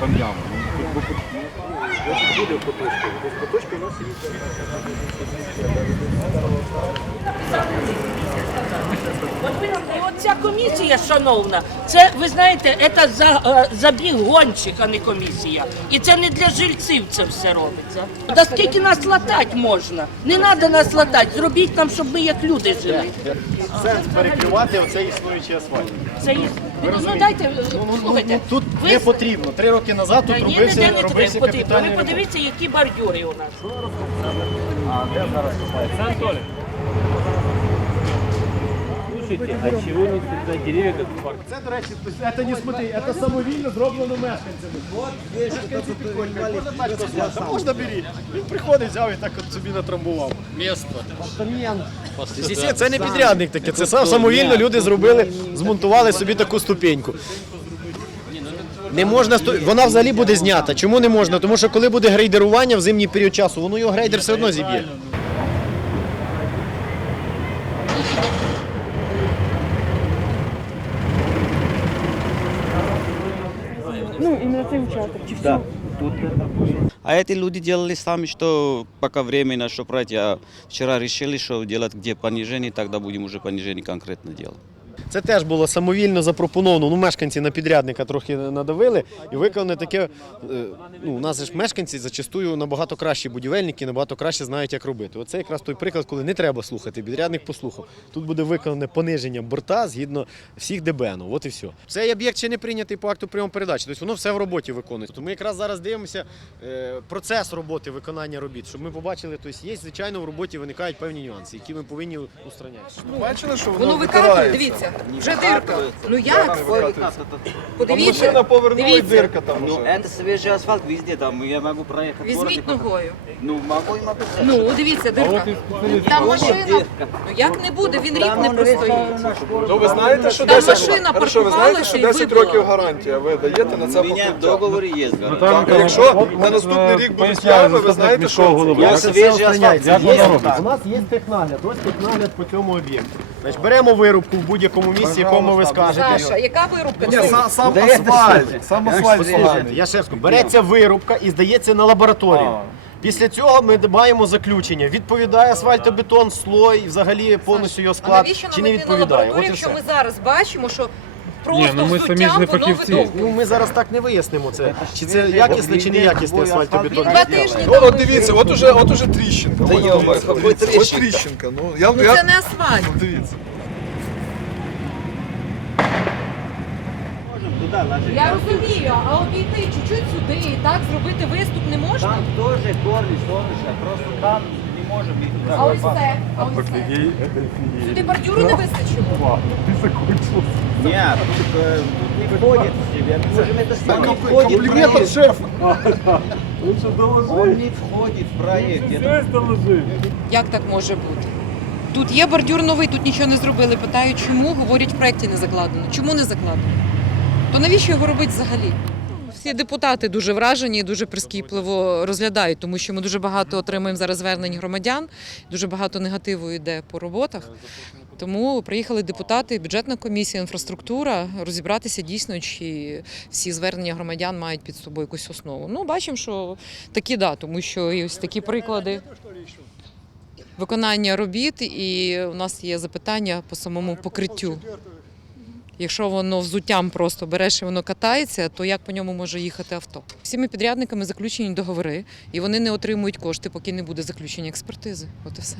там яма. Буде по точку. Тобто у нас є. От і ця комісія, шановна, це ви знаєте, це за, е, забіг гонщик, а не комісія. І це не для жильців це все робиться. Та скільки нас латати можна? Не треба нас латати, зробіть нам, щоб ми як люди жили. Сенс перекривати оцей існуючий асфальт. Це є. Ну, ну дайте, е, слухайте. Ну, тут ви- не потрібно. Три роки назад Та тут ні, робився, ніде не робився треба потрібно. капітальний Ви ремонт. подивіться, які бордюри у нас. А де зараз купається? Слушайте, а чего не сюда деревья как в парке? Це, до речі, це не смотри, це самовільно зроблено мешканцями. Мешканці підходять, можна тачку? Можна бери. Він приходить, взяв і так от собі натрамбував. Місто. Це не підрядник таке, це сам самовільно люди зробили, змонтували собі таку ступеньку. Не можна вона взагалі буде знята. Чому не можна? Тому що коли буде грейдерування в зимній період часу, воно його грейдер все одно зіб'є. А эти люди делали сами, что пока временно, что брать. А вчера решили, что делать где понижение, тогда будем уже понижение конкретно делать. Це теж було самовільно запропоновано. Ну, мешканці на підрядника трохи надавили і виконане таке. е, Ну, у нас ж мешканці зачастую набагато кращі будівельники, набагато краще знають, як робити. Оце якраз той приклад, коли не треба слухати. Підрядник послухав. Тут буде виконане пониження борта згідно всіх ДБН. От і все. Цей об'єкт ще не прийнятий по акту прийому передачі. Тобто воно все в роботі виконується. Тому ми якраз зараз дивимося е, процес роботи виконання робіт, щоб ми побачили, тобто є, звичайно, в роботі виникають певні нюанси, які ми повинні устраняти. Бачили, що Воно воно викатує, дивіться, вже дирка. Ну як? Подивіться, машина повернула і дивіться. дирка там Ну, уже. это свежий асфальт везде, там я могу проехать. в городе, Візьміть ногою. Ну, могу и могу. Ну, дивіться, дирка. Там машина. Ну як не буде, він рік не простоїть. Ну ви знаєте, що 10 машина Хорошо, ви знаєте, що і 10 вибила. років гарантія ви даєте на це У меня в покриття? договоре есть гарантия. Так, якщо на наступний рік будуть ями, ви знаєте, що Я свежий асфальт. У нас є технагляд, ось технагляд по цьому об'єкту. Значить, беремо вирубку в будь-якому місці, якому ви скажете. Саша, яка вирубка? Ні, са- сам асфальт, сам асфальт поганий. Я ще раз кажу, береться вирубка і здається на лабораторію. Після цього ми маємо заключення. Відповідає асфальтобетон, слой, взагалі повністю його А склад, навіщо чи нам не йти на відповідає. От лабораторію, і якщо все. ми зараз бачимо, що просто ну ми самі ж не фахівці. Ну ми зараз так не вияснимо це. Чи це якісний, чи не якісний асфальтобетон. Два тижні Ну, от дивіться, от уже, от уже тріщинка. От дивіться, Ось тріщинка. Ну, я, Ну я, це не асфальт. ну, дивіться. Я розумію, а обійти чуть-чуть сюди і так зробити виступ не можна? Там тоже корни, солнышко, просто там не можем. и туда. А ось це, а ось це. Сюди бордюру не вистачило? Нет, тут, э, тут не входит в себя. Мы можем это снять. Не входит в Комплімент від проект. шефа. Он не входит в проект. Это Як так може бути? Тут є бордюр новий, тут нічого не зробили. Питають, чому говорять, в проєкті не закладено. Чому не закладено? То навіщо його робити взагалі? Всі депутати дуже вражені, дуже прискіпливо розглядають, тому що ми дуже багато отримуємо зараз звернень громадян, дуже багато негативу йде по роботах. Тому приїхали депутати, бюджетна комісія, інфраструктура розібратися дійсно, чи всі звернення громадян мають під собою якусь основу. Ну, бачимо, що такі да, тому що і ось такі приклади виконання робіт, і у нас є запитання по самому покриттю. Якщо воно взуттям просто береш і воно катається, то як по ньому може їхати авто? Всіми підрядниками заключені договори, і вони не отримують кошти, поки не буде заключення експертизи. От і все.